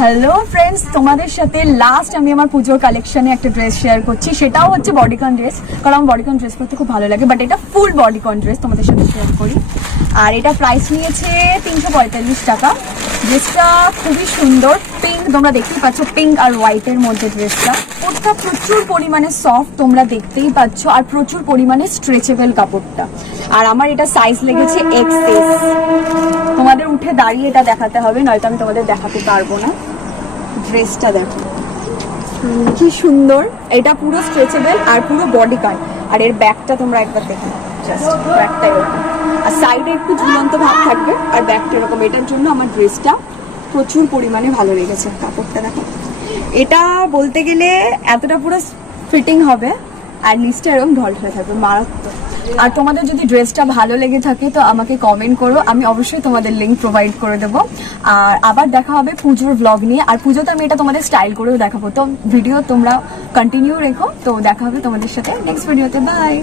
Hello friends, তোমাদের সাথে last আমি আমার পুজোর কালেকশনে একটা ড্রেস শেয়ার করছি। সেটাও হচ্ছে বডিকন ড্রেস, কারণ আমার বডিকন ড্রেস করতে খুব ভালো লাগে। বাট এটা ফুল বডিকন ড্রেস তোমাদের সাথে শেয়ার করি। আর এটা প্রাইস নিয়েছে 345 টাকা। ড্রেসটা খুবই সুন্দর, পিঙ্ক, তোমরা দেখতেই পাচ্ছ, পিঙ্ক আর হোয়াইটের মধ্যে ড্রেসটা। ওটা প্রচুর পরিমাণে সফট, তোমরা দেখতেই পাচ্ছ, আর প্রচুর পরিমাণে স্ট্রেচেবল কাপড়টা। আর আমার এটা সাইজ লেগেছে XS। তোমাদের উঠে দাঁড়িয়ে এটা দেখাতে হবে, নয়তো আমি তোমাদের দেখাতে পারবো না। ড্রেসটা দেখো কি সুন্দর, এটা পুরো স্ট্রেচেবল আর পুরো বডি কাট। আর এর ব্যাকটা তোমরা একবার দেখো, জাস্ট ব্যাকটা এরকম, আর সাইডে একটু ঝুলন্ত ভাব থাকবে, আর ব্যাকটা এরকম। এটার জন্য আমার ড্রেসটা প্রচুর পরিমাণে ভালো লেগেছে। কাপড়টা দেখো, এটা বলতে গেলে এতটা পুরো ফিটিং হবে, আর নিচটা এরকম ঢলঢলে থাকবে, মারাত্মক। আর তোমাদের যদি ড্রেসটা ভালো লেগে থাকে তো আমাকে কমেন্ট করো, আমি অবশ্যই তোমাদের লিঙ্ক প্রোভাইড করে দেবো। আর আবার দেখা হবে পুজোর ব্লগ নিয়ে। আর পুজোতে আমি এটা তোমাদের স্টাইল করেও দেখাবো, তো ভিডিও তোমরা কন্টিনিউ রেখো। তো দেখা হবে তোমাদের সাথে নেক্সট ভিডিওতে। বাই।